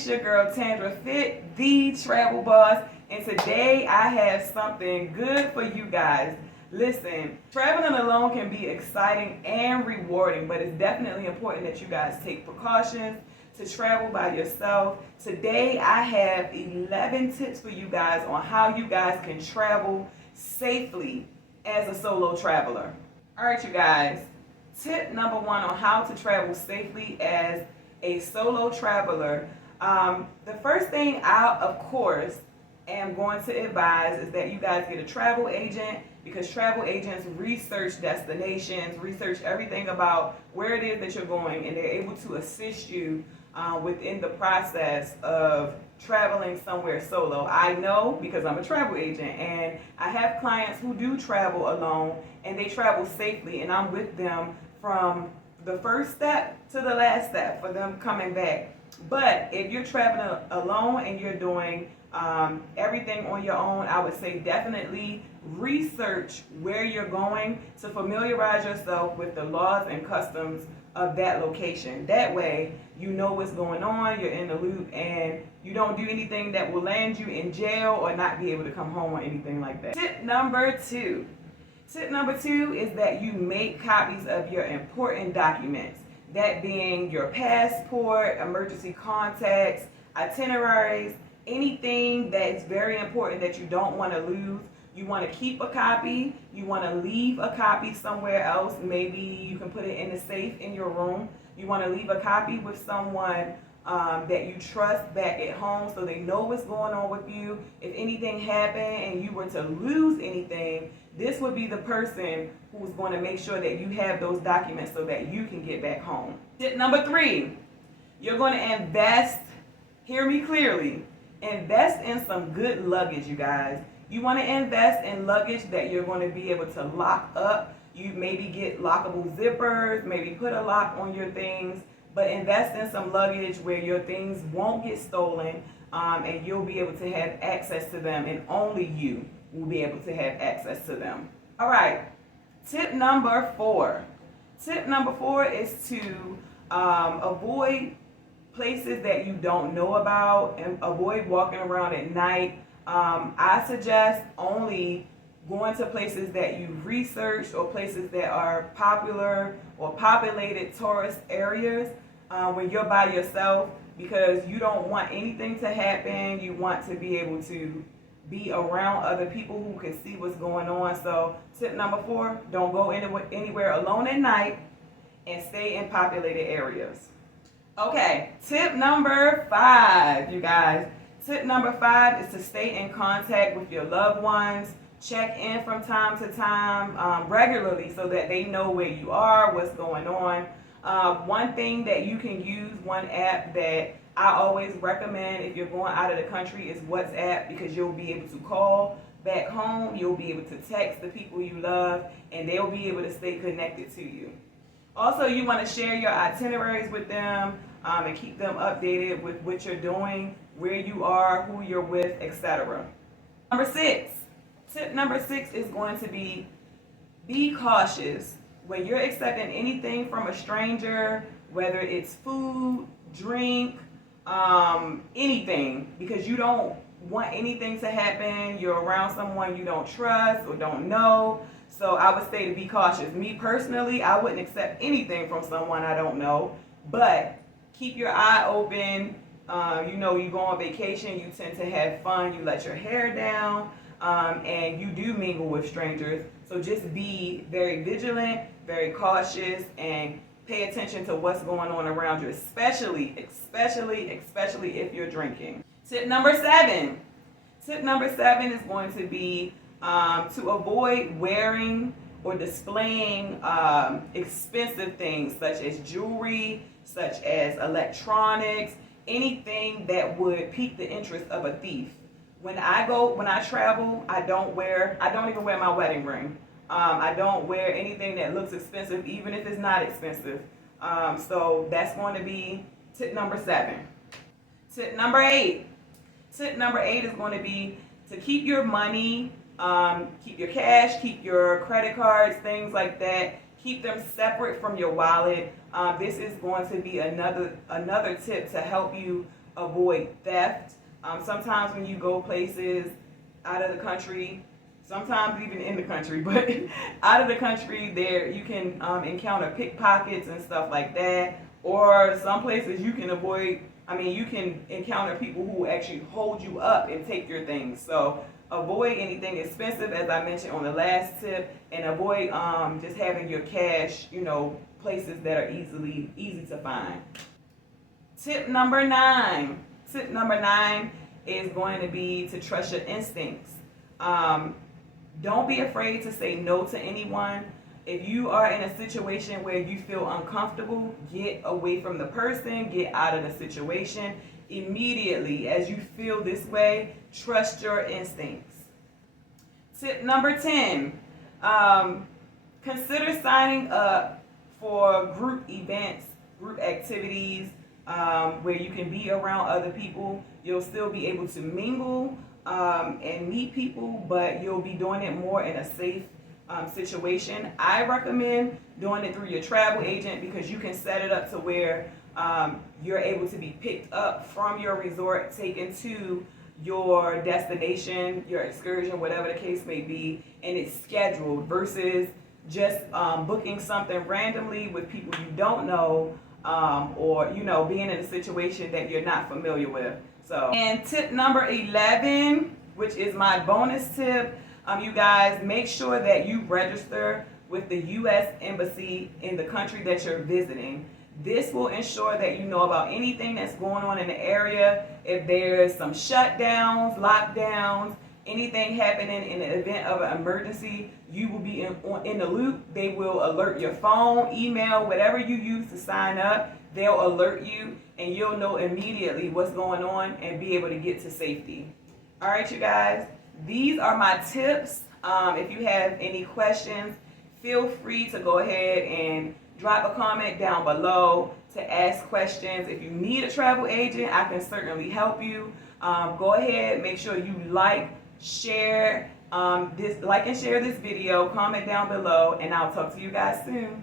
It's your girl Tandra Fit, the travel boss, and today I have something good for you guys. Listen, traveling alone can be exciting and rewarding, but it's definitely important that you guys take precautions to travel by yourself. Today I have 11 tips for you guys on how you guys can travel safely as a solo traveler. All right, you guys. Tip number one on how to travel safely as a solo traveler. The first thing I, of course, am going to advise is that you guys get a travel agent, because travel agents research destinations, research everything about where it is that you're going, and they're able to assist you within the process of traveling somewhere solo. I know because I'm a travel agent, and I have clients who do travel alone and they travel safely, and I'm with them from the first step to the last step for them coming back. But if you're traveling alone and you're doing everything on your own, I would say definitely research where you're going to familiarize yourself with the laws and customs of that location. That way you know what's going on, you're in the loop, and you don't do anything that will land you in jail or not be able to come home or anything like that. Tip number two is that you make copies of your important documents, that being your passport, emergency contacts, itineraries, anything that's very important that you don't want to lose. You want to keep a copy. You want to leave a copy somewhere else. Maybe you can put it in the safe in your room. You want to leave a copy with someone that you trust back at home, so they know what's going on with you. If anything happened and you were to lose anything, this would be the person who's going to make sure that you have those documents so that you can get back home. Tip number three, you're going to invest, hear me clearly, invest in some good luggage, you guys. You want to invest in luggage that you're going to be able to lock up. You maybe get lockable zippers, maybe put a lock on your things, but invest in some luggage where your things won't get stolen, and you'll be able to have access to them, and only you will be able to have access to them. All right, tip number four. Tip number four is to avoid places that you don't know about and avoid walking around at night. I suggest only going to places that you've researched or places that are popular or populated tourist areas when you're by yourself, because you don't want anything to happen. You want to be able to be around other people who can see what's going on. So tip number four, don't go anywhere alone at night, and stay in populated areas. Okay, tip number five, you guys. Tip number five is to stay in contact with your loved ones. Check in from time to time regularly so that they know where you are, what's going on. One thing that you can use, one app that I always recommend if you're going out of the country, is WhatsApp, because you'll be able to call back home, you'll be able to text the people you love, and they'll be able to stay connected to you. Also, you want to share your itineraries with them and keep them updated with what you're doing, where you are, who you're with, etc. Tip number six is going to be cautious. When you're accepting anything from a stranger, whether it's food, drink, anything, because you don't want anything to happen. You're around someone you don't trust or don't know. So I would say to be cautious. Me personally, I wouldn't accept anything from someone I don't know, but keep your eye open. You go on vacation, you tend to have fun, you let your hair down, and you do mingle with strangers. So just be very vigilant, very cautious, and pay attention to what's going on around you, especially if you're drinking. Tip number seven is going to be to avoid wearing or displaying expensive things such as jewelry, such as electronics, anything that would pique the interest of a thief. When I travel, I don't even wear my wedding ring. I don't wear anything that looks expensive, even if it's not expensive. So that's going to be tip number 7. Tip number 8. Tip number 8 is going to be to keep your money, keep your cash, keep your credit cards, things like that. Keep them separate from your wallet. This is going to be another tip to help you avoid theft. Sometimes when you go places out of the country, sometimes even in the country, but out of the country, there you can encounter pickpockets and stuff like that. Or some places you can avoid. I mean, you can encounter people who actually hold you up and take your things. So avoid anything expensive, as I mentioned on the last tip, and avoid just having your cash, places that are easy to find. Tip number 9. Tip number 9 is going to be to trust your instincts. Don't be afraid to say no to anyone. If you are in a situation where you feel uncomfortable, get away from the person, get out of the situation immediately. As you feel this way, trust your instincts. Tip number 10, consider signing up for group events, group activities, where you can be around other people. You'll still be able to mingle and meet people, but you'll be doing it more in a safe situation. I recommend doing it through your travel agent because you can set it up to where you're able to be picked up from your resort, taken to your destination, your excursion, whatever the case may be, and it's scheduled versus just booking something randomly with people you don't know, or being in a situation that you're not familiar with. So, and tip number 11, which is my bonus tip, you guys, make sure that you register with the U.S. Embassy in the country that you're visiting. This will ensure that you know about anything that's going on in the area. If there's some shutdowns, lockdowns, anything happening in the event of an emergency, you will be in the loop. They will alert your phone, email, whatever you use to sign up. They'll alert you and you'll know immediately what's going on and be able to get to safety. All right, you guys, these are my tips. If you have any questions, feel free to go ahead and drop a comment down below to ask questions. If you need a travel agent, I can certainly help you. Go ahead, make sure you like and share this video, comment down below, and I'll talk to you guys soon.